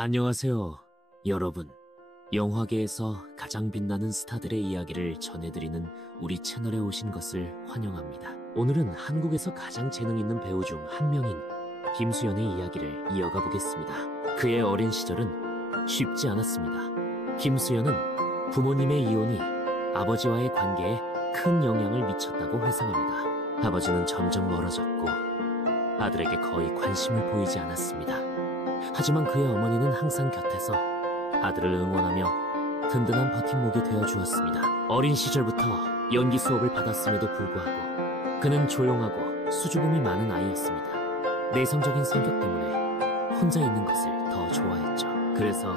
안녕하세요, 여러분. 영화계에서 가장 빛나는 스타들의 이야기를 전해드리는 우리 채널에 오신 것을 환영합니다. 오늘은 한국에서 가장 재능 있는 배우 중 한 명인 김수현의 이야기를 이어가 보겠습니다. 그의 어린 시절은 쉽지 않았습니다. 김수현은 부모님의 이혼이 아버지와의 관계에 큰 영향을 미쳤다고 회상합니다. 아버지는 점점 멀어졌고 아들에게 거의 관심을 보이지 않았습니다. 하지만 그의 어머니는 항상 곁에서 아들을 응원하며 든든한 버팀목이 되어 주었습니다. 어린 시절부터 연기 수업을 받았음에도 불구하고 그는 조용하고 수줍음이 많은 아이였습니다. 내성적인 성격 때문에 혼자 있는 것을 더 좋아했죠. 그래서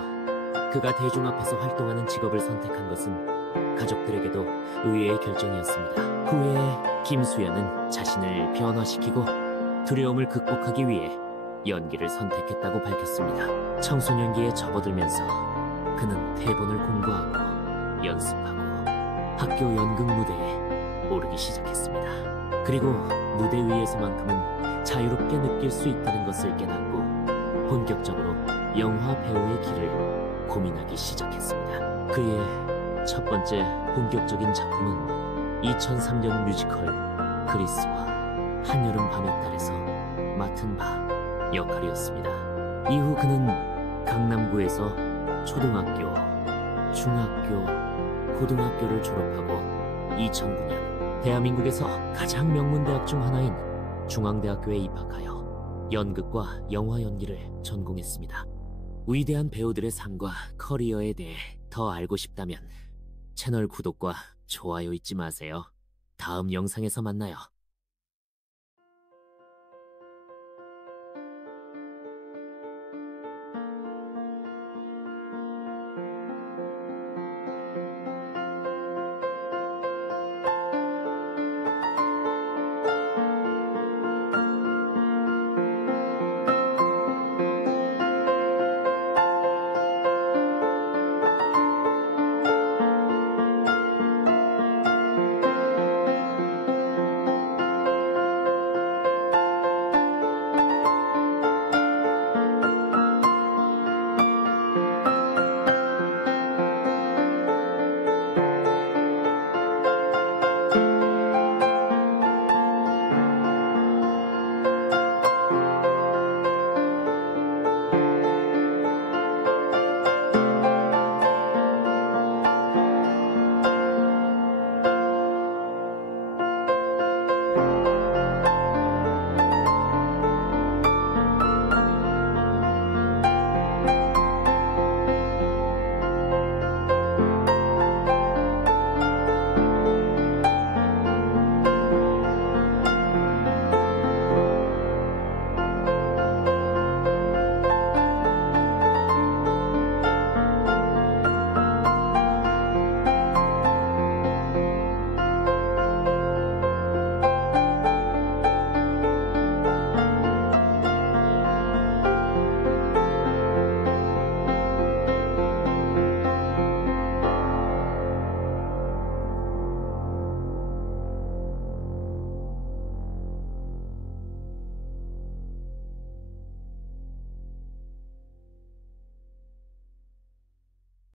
그가 대중 앞에서 활동하는 직업을 선택한 것은 가족들에게도 의외의 결정이었습니다. 후에 김수현은 자신을 변화시키고 두려움을 극복하기 위해 연기를 선택했다고 밝혔습니다. 청소년기에 접어들면서 그는 대본을 공부하고 연습하고 학교 연극 무대에 오르기 시작했습니다. 그리고 무대 위에서만큼은 자유롭게 느낄 수 있다는 것을 깨닫고 본격적으로 영화 배우의 길을 고민하기 시작했습니다. 그의 첫 번째 본격적인 작품은 2003년 뮤지컬 그리스와 한여름 밤의 딸에서 맡은 바 역할이었습니다. 이후 그는 강남구에서 초등학교, 중학교, 고등학교를 졸업하고 2009년 대한민국에서 가장 명문대학 중 하나인 중앙대학교에 입학하여 연극과 영화 연기를 전공했습니다. 위대한 배우들의 삶과 커리어에 대해 더 알고 싶다면 채널 구독과 좋아요 잊지 마세요. 다음 영상에서 만나요.